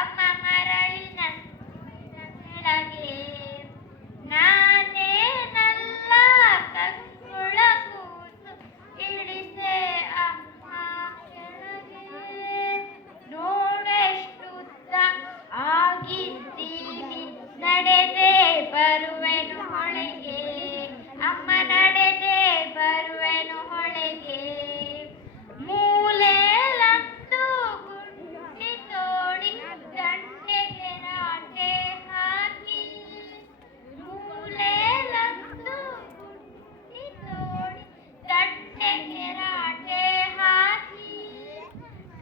ಅಮ್ಮ ಮರಳಿನ ಕೆಳಗೆ ನಾನೇ ನಲ್ಲ ಕಂಕುಳ ಕೂಸು ಇಳಿಸೆ ಅಮ್ಮ ಕೆಳಗೆ ನೋಡೆಷ್ಟು ಉದ್ದ ಆಗಿದ್ದೀನಿ ನಡೆದೆ ಬರುವೆನು ಹೊಳೆಗೆ ಅಮ್ಮ ನಡೆದೆ ಬರುವೆನು ಹೊಳೆಗೆ ಮೂಲೆಲಂದು ಗುಂಡಿ ತೋಡಿ ದಂಡೆಗೆ ರಾಟೆ ಹಾಕಿ ಮೂಲೆಲಂದು ಗುಂಡಿ ತೋಡಿ ದಂಡೆಗೆ ರಾಟೆ ಹಾಕಿ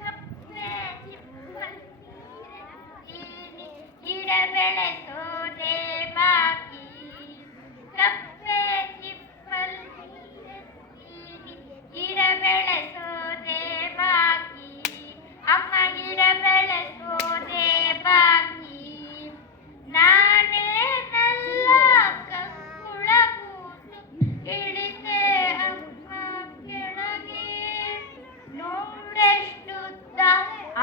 ಕಪ್ಪೆ ಚಿಪ್ಪಲ್ಲಿ ಗಿಡ ಬೆಳೆಸೋದೆ ಬಾಕಿ ಕಪ್ಪೆ ಚಿಪ್ಪಲ್ಲಿ ಗಿಡ ಬೆಳೆಸೋದೆ ಬಾಕಿ ಅಮ್ಮ ಗಿಡ ಬೆಳೆಸೋದೆ ಬಾಕಿ ನಾನೇ ನಲ್ಲ ಕಂಕುಳ ಕೂಸು ಇಳಿಸೆ ಅಮ್ಮ ಕೆಳಗೆ ನೋಡೆಷ್ಟುದ್ದ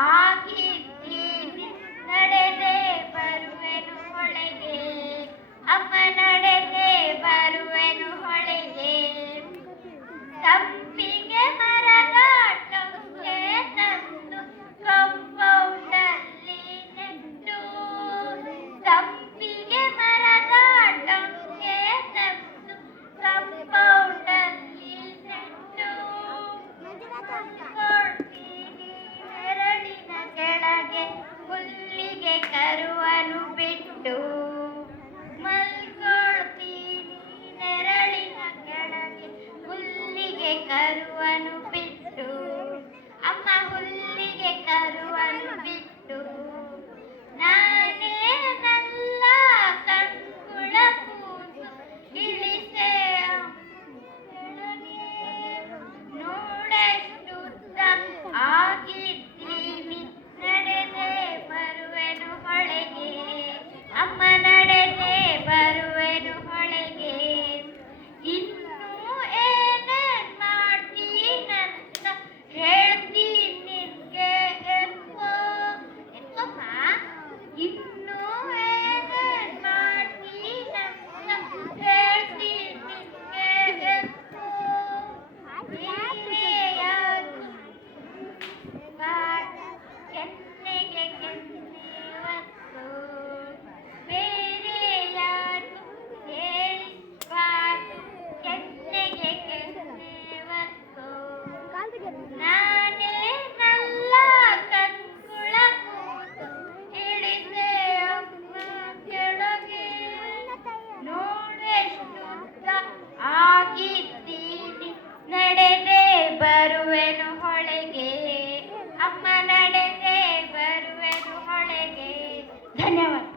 ಆಗಿದ್ದೀನಿ ನಡೆದೆ ಬರುವೆನು ಹೊಳೆಗೆ ಅಮ್ಮ ನಡೆದೆ ಬರುವೆನು ಹೊಳೆಗೆ ಸಂಪಿಗೆ ಮರದ ಟೊಂಗೆ ತಂದು ಕಂಪೌಂಡಲ್ಲಿ ನೆಟ್ಟು ಸಂಪಿಗೆ ಮರದ ಟೊಂಗೆ ತಂದು ಕಂಪೌಂಡಲ್ಲಿ ನೆಟ್ಟು ಕೊಡ್ತೀನಿ ನೆರಳಿನ ಕೆಳಗೆ ಹುಲ್ಲಿಗೆ ಕರುವನು ಬಿಟ್ಟು ಮಲ್ಕೊಳ್ತೀನಿ ನೆರಳಿನ ಕೆಳಗೆ ಹುಲ್ಲಿಗೆ ಕರುವನು ಬಿಟ್ಟು ಅಮ್ಮ ಹುಲ್ಲಿಗೆ ಕರುವನು ಬಿಟ್ಟು ನಾನೇ ನಲ್ಲ ಕಂಕುಳ ಕೂಸು ಇಳಿಸೆ ಕೆಳಗೆ ನೋಡೆಷ್ಟು ಉದ್ದ ಆಗಿದ್ದೀನಿ ನಡೆದೆ ಬರುವೆನು ಹೊಳೆಗೆ ಅಮ್ಮ ನಡೆದೆ ಬರುವೆನು ಹೊಳೆಗೆ ಇನ್ನೂ ಏನೇನ್ ಮಾಡ್ತೀನಂತ ಹೇಳ್ತೀನಿ ನಿನ್ಗೆ ಎತ್ಕೊಮ್ಮ ಇನ್ನೂ ಏನೇನ್ ಮಾಡ್ತೀನಂತ ಹೇಳ್ತೀನಿ ನಿನ್ಗೆ ಎತ್ಕೋ ಬೇರೆ ಯಾರು ಕೆನ್ನೆಗೆ ಕೆನ್ನೆ ಒತ್ತು ಬೇರೆ ಯಾರು ಹೇಳಿಸ್ಬಾರ್ದು ಕೆನ್ನೆಗೆ ಕೆನ್ನೆ ಒತ್ತು ನಾನೇ ನಲ್ಲ ಕಂಕುಳ ಕೂಸು ಇಳಿಸೆ ಅಮ್ಮ ಕೆಳಗೆ ನೋಡೆಷ್ಟು ಉದ್ದ ಆಗಿದ್ದೀನಿ ನಡೆದೆ ಬರುವೆನು ಹೊಳೆಗೆ ಅಮ್ಮ ನಡೆದೆ ಬರುವೆನು ಹೊಳೆಗೆ ಧನ್ಯವಾದ.